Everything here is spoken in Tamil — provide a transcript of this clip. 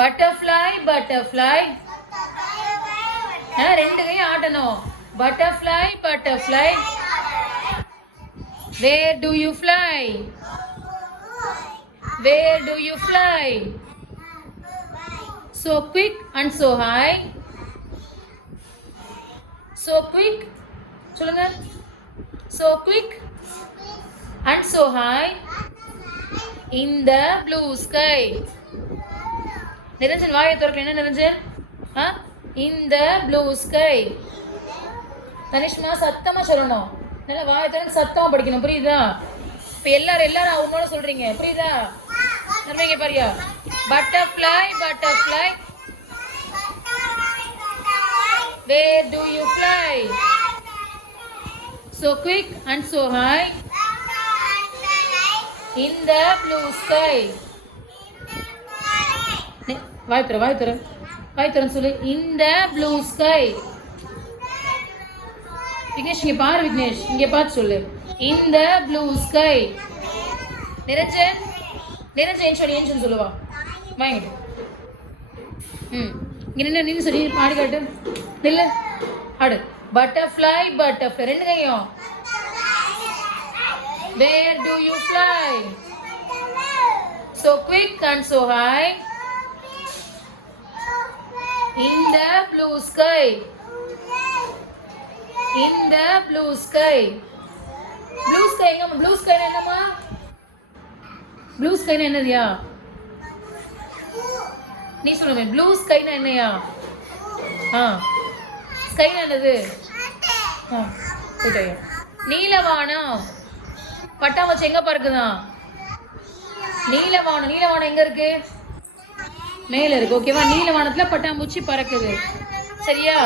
butterfly butterfly ரெண்டு கையும் ஆட்டணும் butterfly butterfly where do you fly where do you fly so quick and so high so quick சொல்லுங்க so quick and so high in the blue sky Niranjan வாயை திறக்கல என்ன Niranjan in the blue sky தனிஷ்மா சத்தமா சொல்லணும் நல்லா வாயை திறந்து சத்தமா படிக்கணும் புரியுதா இப்போ எல்லாரும் அவனோட சொல்றீங்க புரியுதா நம்பிக்கை பாரியா butterfly butterfly where do you fly so quick and so high in the blue sky வாய் தர சொல்லு in the blue sky Vignesh இங்க பாரு விக்னேஷ் இங்க பார்த்து சொல்லு in the blue sky Niranjan ஏன் சொல்லுவா வாங்கிட்டு இங்க நின்று சொல்லி பாடி காட்டு நில்லு ஆடு butterfly butterfly ரெண்டு கையும் where do you fly so quick and so high in the blue sky in the blue sky blue sky எங்க blue sky என்னமா blue sky என்னதியா நீ சொல்லுங்க blue sky என்னையா sky என்னது போய்ட்டயா நீலவானம் பட்டாம்பூச்சி எங்க பறக்குதான் நீலவானம் எங்க இருக்கு மேல இருக்கு ஓகேவா நீலவானத்துல பட்டாம்பூச்சி பறக்குது சரியா